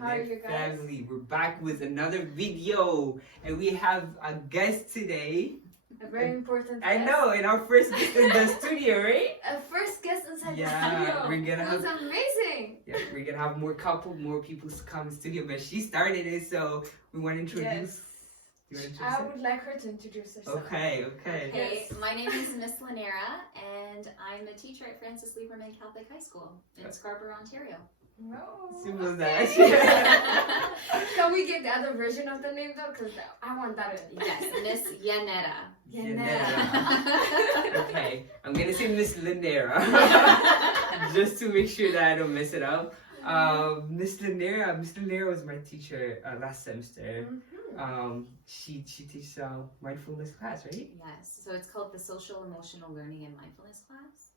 How are you guys? Family. We're back with another video, and we have a guest today. A very important I guest. know, and our first guest in the studio, right? A first guest inside the Yeah, studio. we're gonna That's have amazing. yeah, we're gonna have more people to come in studio, but she started it, so we want to introduce. Yes. You want to introduce I her? would like her to introduce herself. Okay. Hey, Yes. my name is Ms.Llanera, and I'm a teacher at Francis Lieberman Catholic High School in Scarborough, Ontario. No. Simple as Okay. that. Can we get the other version of the name though? Because I want that. Yes, Ms.Llanera. Llanera. Okay, I'm gonna say Ms.Llanera just to make sure that I don't mess it up. Ms.Llanera was my teacher last semester. She teaches mindfulness class, right? Yes, so it's called the Social Emotional Learning and Mindfulness class.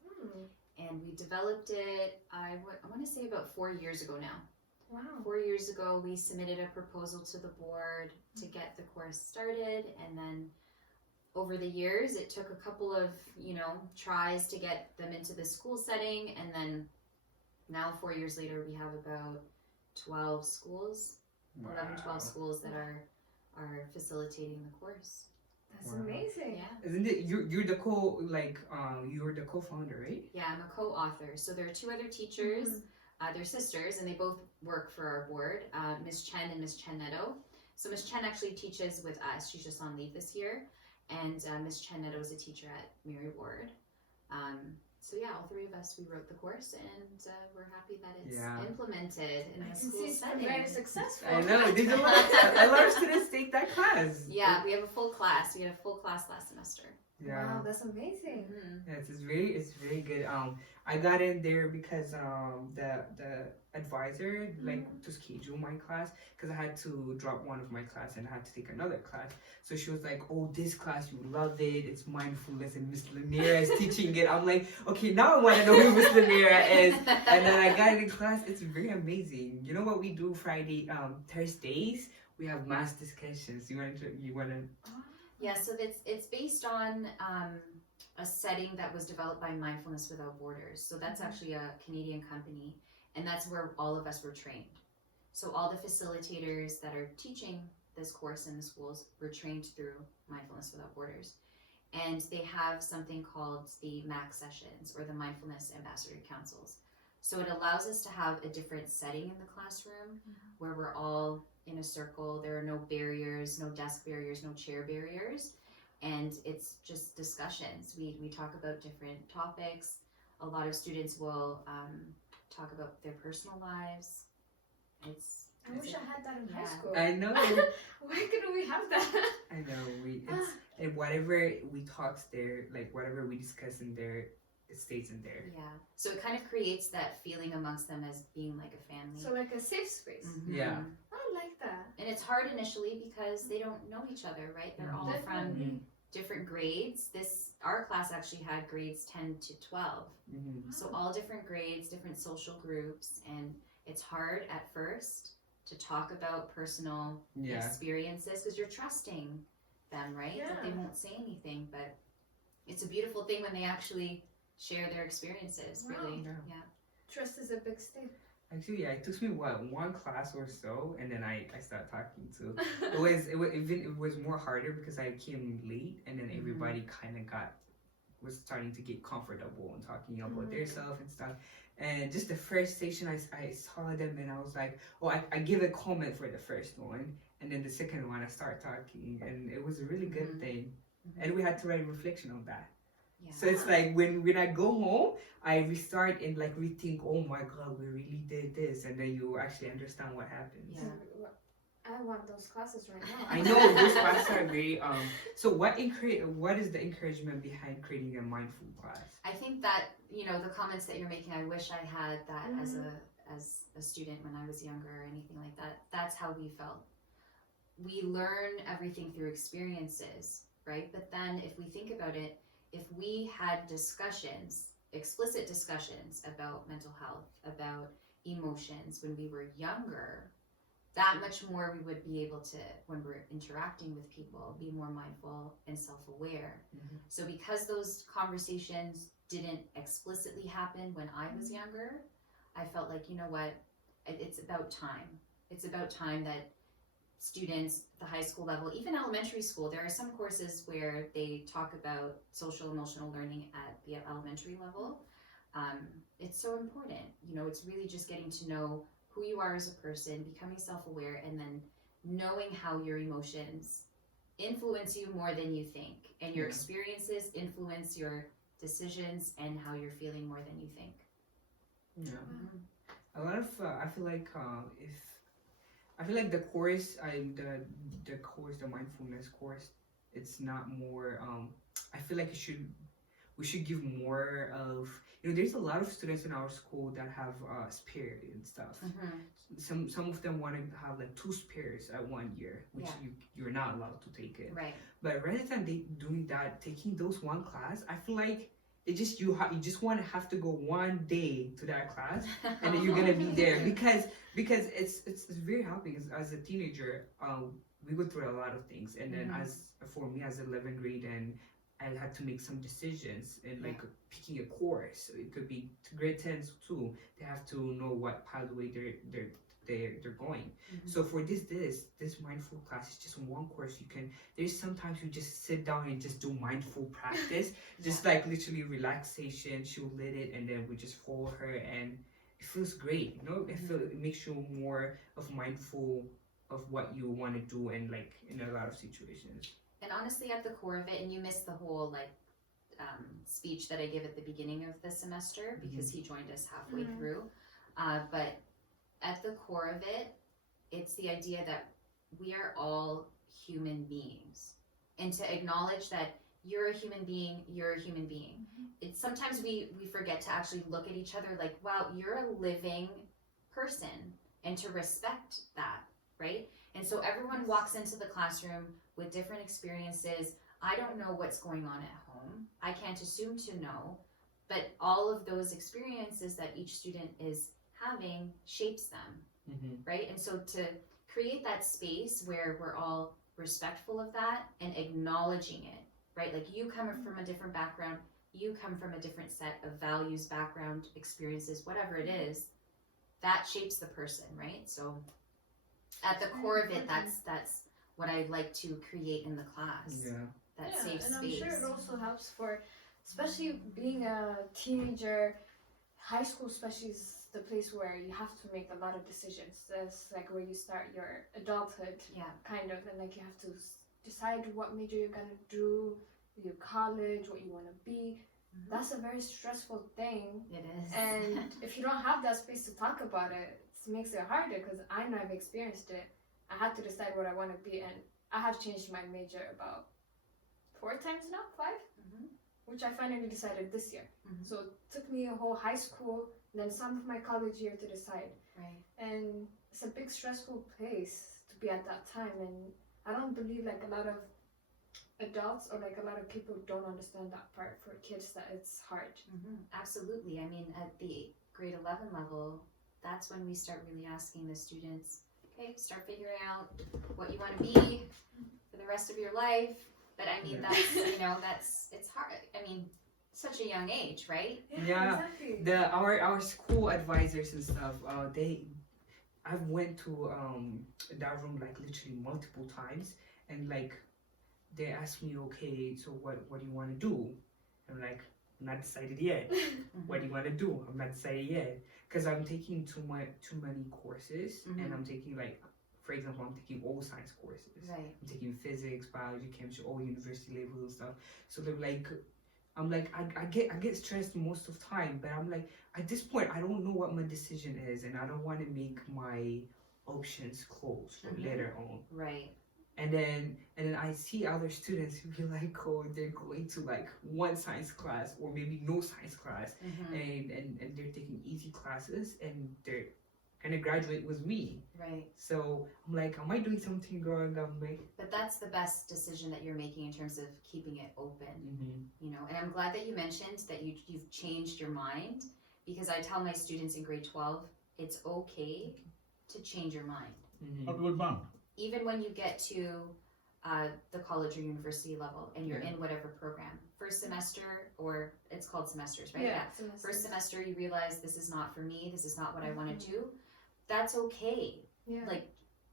And we developed it, I want to say about 4 years ago now. Wow. 4 years ago, we submitted a proposal to the board to get the course started, and then over the years, it took a couple of, tries to get them into the school setting, and then now 4 years later, we have about 12 schools, 12 schools that are facilitating the course. That's amazing. Yeah. Isn't it you're the you're the co-founder, right? Yeah, I'm a co-author. So there are two other teachers. They're sisters, and they both work for our board, Ms. Chen and Ms. Chen Neto. So Ms. Chen actually teaches with us. She's just on leave this year. And Ms. Chen Neto is a teacher at Mary Ward. So yeah, all three of us, we wrote the course, and we're happy that it's implemented in the school setting. Very successful. I know. There's a lot of students take that class. Yeah, we have a full class. We had a full class last semester. Yeah. Wow, that's amazing. Yes, it's very good. I got in there because the advisor to schedule my class, because I had to drop one of my class and I had to take another class. So she was like, "Oh, this class you love it. It's mindfulness and Ms.Llanera is teaching it." I'm like, "Okay, now I want to know who Ms.Llanera is." And then I got in class. It's very amazing. You know what we do Thursdays? We have mass discussions. You want to? Yeah, so it's based on a setting that was developed by Mindfulness Without Borders. So that's actually a Canadian company, and that's where all of us were trained. So all the facilitators that are teaching this course in the schools were trained through Mindfulness Without Borders. And they have something called the MAC sessions, or the Mindfulness Ambassador Councils. So it allows us to have a different setting in the classroom where we're all in a circle. There are no barriers, no desk barriers, no chair barriers, and it's just discussions. We talk about different topics. A lot of students will talk about their personal lives. I wish I had that in high school. I know. Why couldn't we have that? I know. And whatever we talk there, whatever we discuss in there, it stays in there. Yeah. So it kind of creates that feeling amongst them as being like a family. So like a safe space. Yeah. I like that. And it's hard initially because they don't know each other, right? They're all from different grades. Our class actually had grades 10 to 12. So all different grades, different social groups, and it's hard at first to talk about personal experiences because you're trusting them, right? That they won't say anything, but it's a beautiful thing when they actually share their experiences. Really. Yeah. Trust is a big step. Actually, it took me one class or so, and then I started talking too. It was more harder because I came late, and then everybody kind of was starting to get comfortable and talking about their self and stuff. And just the first station, I saw them, and I was like, "Oh, I give a comment for the first one, and then the second one I start talking," and it was a really good thing. And we had to write a reflection on that. Yeah. So it's like when I go home, I restart and rethink, oh my God, we really did this. And then you actually understand what happens. Yeah. I want those classes right now. I know, those classes are very, so what is the encouragement behind creating a mindful class? I think that, the comments that you're making, I wish I had that as a student when I was younger or anything like that. That's how we felt. We learn everything through experiences, right? But then if we think about it, if we had explicit discussions about mental health, about emotions when we were younger, that much more we would be able to, when we're interacting with people, be more mindful and self-aware. So because those conversations didn't explicitly happen when I was younger, I felt like, you know what, it's about time. It's about time that students, the high school level, even elementary school, there are some courses where they talk about social emotional learning at the elementary level. It's so important. You know, it's really just getting to know who you are as a person, becoming self-aware, and then knowing how your emotions influence you more than you think, and your experiences influence your decisions and how you're feeling more than you think. Yeah. A lot of I feel like if I feel like the course the mindfulness course, it's not more I feel like we should give more of, there's a lot of students in our school that have spare and stuff. Some of them want to have like 2 spares at 1 year, which you're not allowed to take it. Right. But rather than doing that, taking those one class, I feel like it just you just want to have to go 1 day to that class, and then you're gonna be there because it's very helping. As a teenager, we go through a lot of things, and then for me as 11th grade, and I had to make some decisions and like picking a course. It could be grade 10s too. They have to know what pathway they're going. So for this mindful class is just one course. There's sometimes you just sit down and just do mindful practice, just like literally relaxation. She'll lead it, and then we just follow her, and it feels great. It makes you more of mindful of what you want to do, and like in a lot of situations. And honestly, at the core of it, and you missed the whole speech that I gave at the beginning of the semester because he joined us halfway through. But at the core of it, it's the idea that we are all human beings, and to acknowledge that you're a human being, you're a human being. It's sometimes we forget to actually look at each other like, wow, you're a living person, and to respect that, right? And so everyone walks into the classroom with different experiences. I don't know what's going on at home. I can't assume to know, but all of those experiences that each student is having shapes them, right? And so to create that space where we're all respectful of that and acknowledging it, right? Like you come from a different background, you come from a different set of values, background, experiences, whatever it is, that shapes the person, right? So at the core of it, that's what I like to create in the class. That safe and space. I'm sure it also helps for, especially being a teenager, high school especially is the place where you have to make a lot of decisions. That's like where you start your adulthood, kind of, and like you have to decide what major you're gonna do, your college, what you want to be. That's a very stressful thing. It is. And if you don't have that space to talk about it, it makes it harder, because I know I've experienced it. I had to decide what I want to be, and I have changed my major about 4 times now, 5, which I finally decided this year. So it took me a whole high school, and then some of my college year to decide. Right. And it's a big stressful place to be at that time, and I don't believe like a lot of adults or like a lot of people don't understand that part for kids, that it's hard. Absolutely. I mean, at the grade 11 level, that's when we start really asking the students, okay, start figuring out what you want to be for the rest of your life. But I mean, that's, it's hard. I mean, such a young age, right? Exactly. Our school advisors and stuff, I've went to that room like literally multiple times, and like they asked me, okay, so what do you want to do? I'm like, I'm not decided yet. What do you want to do? I'm not decided yet, because I'm taking too many courses, and I'm taking like, for example, I'm taking all science courses. Right. I'm taking physics, biology, chemistry, all university levels and stuff. So they're like, I'm like, I get stressed most of the time, but I'm like, at this point, I don't know what my decision is, and I don't want to make my options closed for later on. Right. And then I see other students who feel like, oh, they're going to like 1 science class or maybe no science class, and they're taking easy classes, and they're gonna graduate with me. Right. So I'm like, am I doing something wrong? But that's the best decision that you're making in terms of keeping it open. And I'm glad that you mentioned that you've changed your mind, because I tell my students in grade 12, it's okay to change your mind. Outward bound. Even when you get to the college or university level, and you're in whatever program, first semester, or it's called semesters, right? First semester, you realize this is not for me, this is not what I want to do. That's okay. like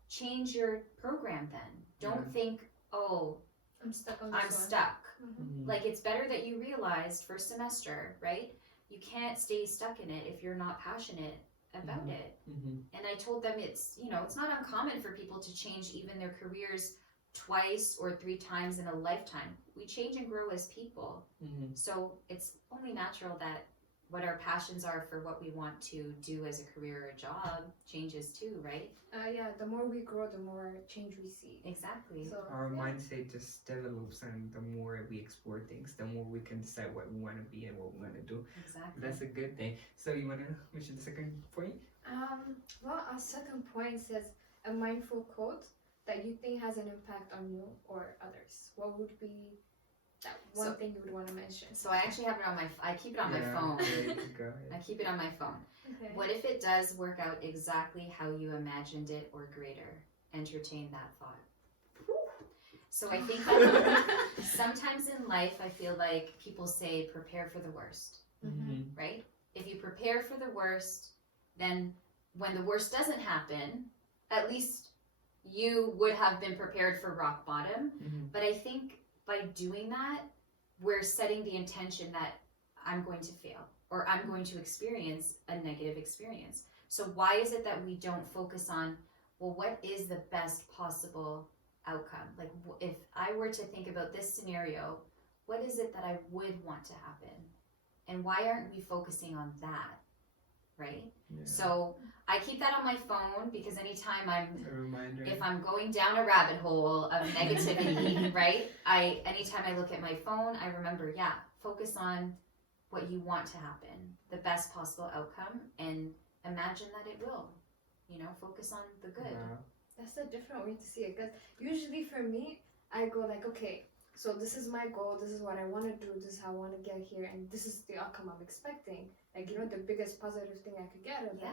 change your program then. Don't think, oh, I'm stuck on I'm this one. stuck. Mm-hmm. Like, it's better that you realized first semester, right? You can't stay stuck in it if you're not passionate about it. And I told them it's, you know, it's not uncommon for people to change even their careers twice or 3 times in a lifetime. We change and grow as people. So it's only natural that what our passions are for what we want to do as a career or job changes too, right? Yeah, the more we grow, the more change we see. Exactly. So Our mindset just develops, and the more we explore things, the more we can decide what we want to be and what we want to do. Exactly. That's a good thing. So you want to mention the second point? Well, our second point says a mindful quote that you think has an impact on you or others. What would be that one thing you would want to mention? So I actually have it on I keep it on my phone. Go ahead. I keep it on my phone. Okay. What if it does work out exactly how you imagined it or greater? Entertain that thought. So I think that sometimes in life, I feel like people say prepare for the worst, right? If you prepare for the worst, then when the worst doesn't happen, at least you would have been prepared for rock bottom. But I think by doing that, we're setting the intention that I'm going to fail or I'm going to experience a negative experience. So why is it that we don't focus on, well, what is the best possible outcome? Like, if I were to think about this scenario, what is it that I would want to happen? And why aren't we focusing on that? Right? Yeah. So I keep that on my phone because anytime A reminder. if I'm going down a rabbit hole of negativity, right? Anytime I look at my phone, I remember, focus on what you want to happen, the best possible outcome, and imagine that it will. You know, focus on the good. Wow. That's a different way to see it. Because usually for me, I go like, okay, so this is my goal. This is what I want to do. This is how I want to get here, and this is the outcome I'm expecting. Like, you know, the biggest positive thing I could get out of it.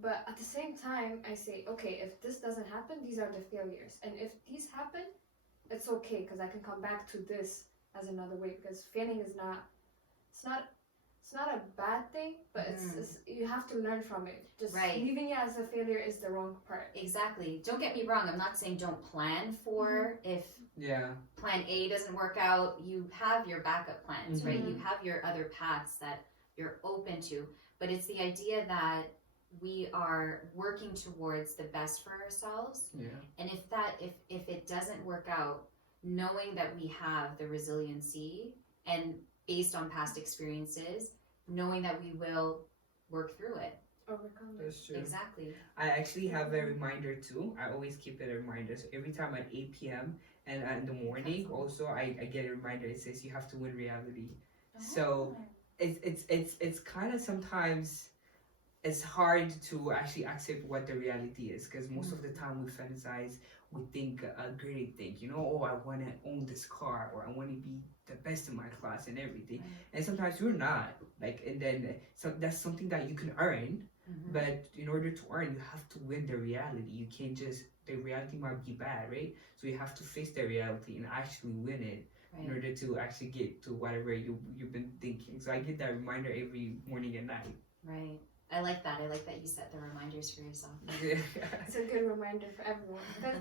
But at the same time, I say, okay, if this doesn't happen, these are the failures. And if these happen, it's okay because I can come back to this as another way. Because failing is not, it's not a bad thing, but it's you have to learn from it. Just leaving it as a failure is the wrong part. Exactly. Don't get me wrong. I'm not saying don't plan for if plan A doesn't work out, you have your backup plans, right? You have your other paths that you're open to. But it's the idea that we are working towards the best for ourselves. And if it doesn't work out, knowing that we have the resiliency and based on past experiences, knowing that we will work through it. Overcome it. That's true. Exactly. I actually have a reminder too. I always keep it a reminder. So every time at 8 p.m. and in the morning, also I get a reminder. It says you have to win reality. So it's kind of sometimes it's hard to actually accept what the reality is because most of the time we fantasize, we think a great thing, you know, oh, I want to own this car or I want to be the best in my class and everything. And sometimes you're not, like, and then so that's something that you can earn, but in order to earn, you have to win the reality. You can't just, the reality might be bad, right? So you have to face the reality and actually win it. In order to actually get to whatever you've been thinking. So I get that reminder every morning and night. Right. I like that. I like that you set the reminders for yourself. It's a good reminder for everyone because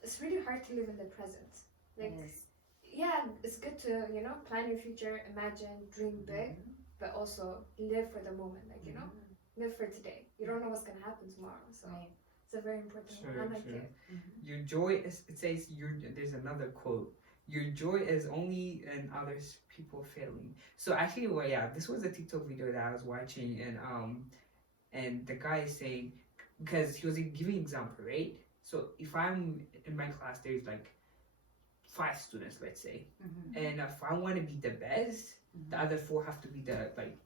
it's really hard to live in the present. Like, it's good to, you know, plan your future, imagine, dream big, but also live for the moment. Like, you know, live for today. You don't know what's gonna happen tomorrow, so it's a very important one. I like it. Your joy is, it says there's another quote. Your joy is only in others people failing. So actually, this was a TikTok video that I was watching, and the guy is saying, because he was giving example, right? So if I'm in my class, there's like 5 students, let's say, and if I want to be the best, the other 4 have to be the like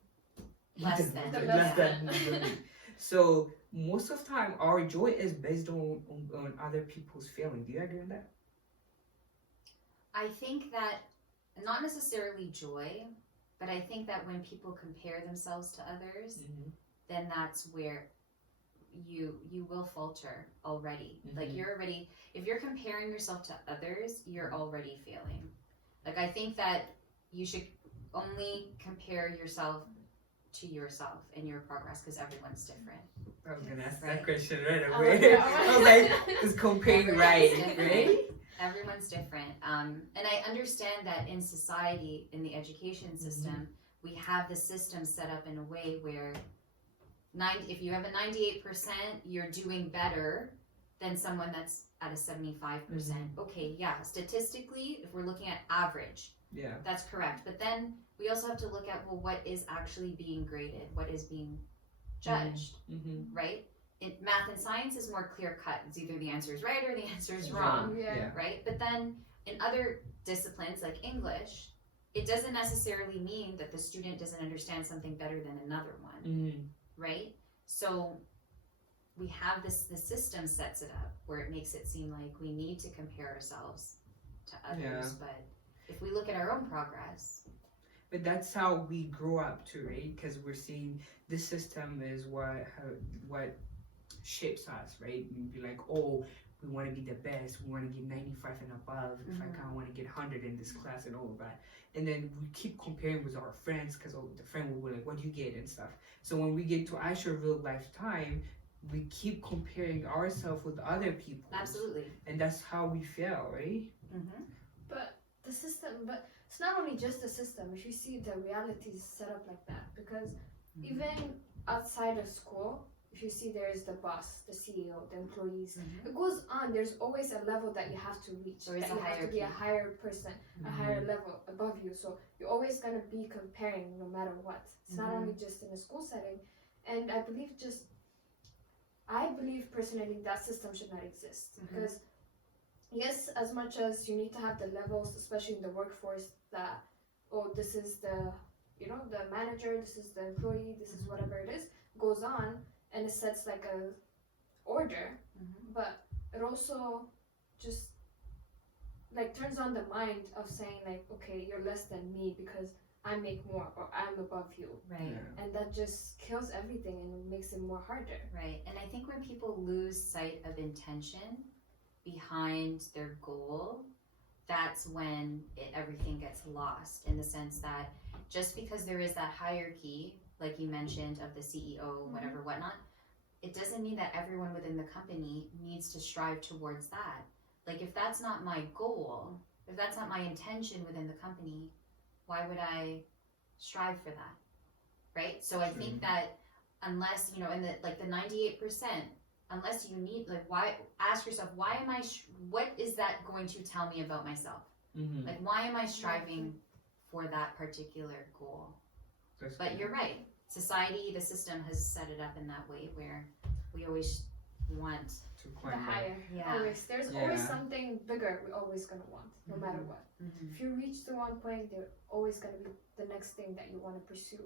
less than me. So most of the time, our joy is based on other people's failing. Do you agree with that? I think that not necessarily joy, but I think that when people compare themselves to others, then that's where you will falter already. Like you're already, if you're comparing yourself to others, you're already failing. Like I think that you should only compare yourself to yourself and your progress because everyone's different. I was gonna ask Right. that question right Oh, away. no. I was like, just comparing Everyone's right, different. right? Everyone's different. And I understand that in society, in the education system, we have the system set up in a way where if you have a 98%, you're doing better than someone that's at a 75%. Okay, yeah, statistically, if we're looking at average, Yeah. that's correct. But then we also have to look at, well, what is actually being graded? What is being judged, right? In math and science is more clear cut. It's either the answer is right or the answer is wrong, Yeah. right? But then in other disciplines like English, it doesn't necessarily mean that the student doesn't understand something better than another one, right? So we have the system sets it up where it makes it seem like we need to compare ourselves to others, but if we look at our own progress. But that's how we grow up too, right? Because we're seeing this system is what shapes us, right? And be like, oh, we want to be the best. We want to get 95 and above. If I can't, want to get 100 in this class and all of that. And then we keep comparing with our friends because the friend will be like, what do you get and stuff. So when we get to actual real life time, we keep comparing ourselves with other people. Absolutely. And that's how we fail, right? But the system, but it's not only just the system. If you see the reality is set up like that, because even outside of school, if you see there's the boss, the CEO, the employees, it goes on. There's always a level that you have to reach. There is that a you have to be a hierarchy. higher person, a higher level above you. So you're always gonna be comparing no matter what. It's not only just in a school setting. And I believe personally that system should not exist because yes, as much as you need to have the levels, especially in the workforce, that this is the the manager, this is the employee, this is whatever it is, goes on and it sets like a order, but it also just like turns on the mind of saying like, okay, you're less than me because I make more or I'm above you. Right. Yeah. And that just kills everything and makes it more harder. Right. And I think when people lose sight of intention behind their goal, that's when everything gets lost, in the sense that just because there is that hierarchy, like you mentioned, of the CEO, whatever, whatnot, it doesn't mean that everyone within the company needs to strive towards that. Like if that's not my goal, if that's not my intention within the company, why would I strive for that? Right? So I think that unless, in the 98%, unless you need, why, ask yourself, why am I, what is that going to tell me about myself? Like, why am I striving for that particular goal? But you're right. Society, the system has set it up in that way where we always want to The climb up. higher. Always. There's always something bigger we're always going to want, no matter what. If you reach the one point, there's always going to be the next thing that you want to pursue.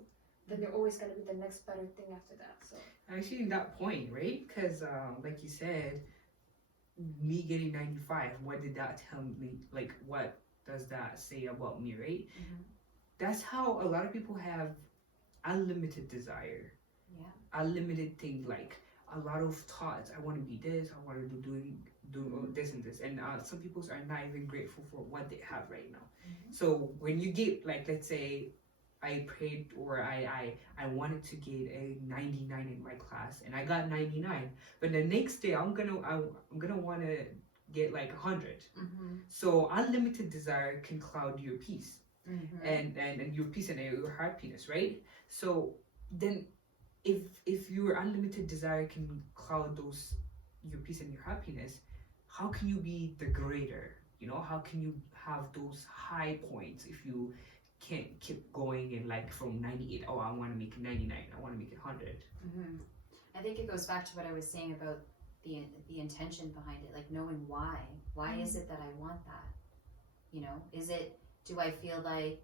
Then there's always going to be the next better thing after that. So actually, that point, right? Because like you said, me getting 95, what did that tell me? Like, what does that say about me, right? That's how a lot of people have unlimited desire. Unlimited things, like a lot of thoughts. I want to be this, I want to do this and this. And some people are not even grateful for what they have right now. So when you get, like, let's say I prayed or I wanted to get a 99 in my class and I got 99, but the next day I'm gonna want to get like 100. So unlimited desire can cloud your peace and your peace and your happiness, right? So then if your unlimited desire can cloud your peace and your happiness, how can you be the greater? How can you have those high points if you can't keep going and, like, from 98, oh, I want to make 99, I want to make it 100. I think it goes back to what I was saying about the intention behind it, like knowing why is it that I want that? Is it, do I feel like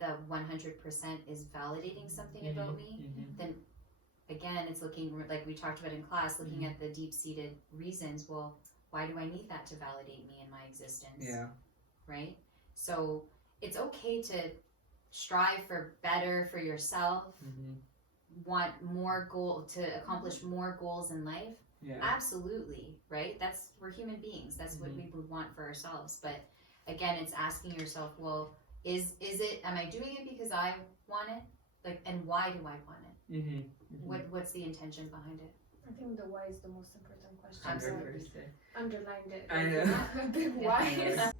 the 100% is validating something about me? Then again, it's looking, like we talked about in class, looking at the deep-seated reasons. Well, why do I need that to validate me in my existence? Right? So it's okay to strive for better for yourself, want more to accomplish more goals in life. Absolutely, right? We're human beings. That's what we would want for ourselves. But again, it's asking yourself, well, am I doing it because I want it? like, and why do I want it? Mm-hmm. What's the intention behind it? I think the why is the most important question. Absolutely. Underlined it. I know. A big Yeah. why.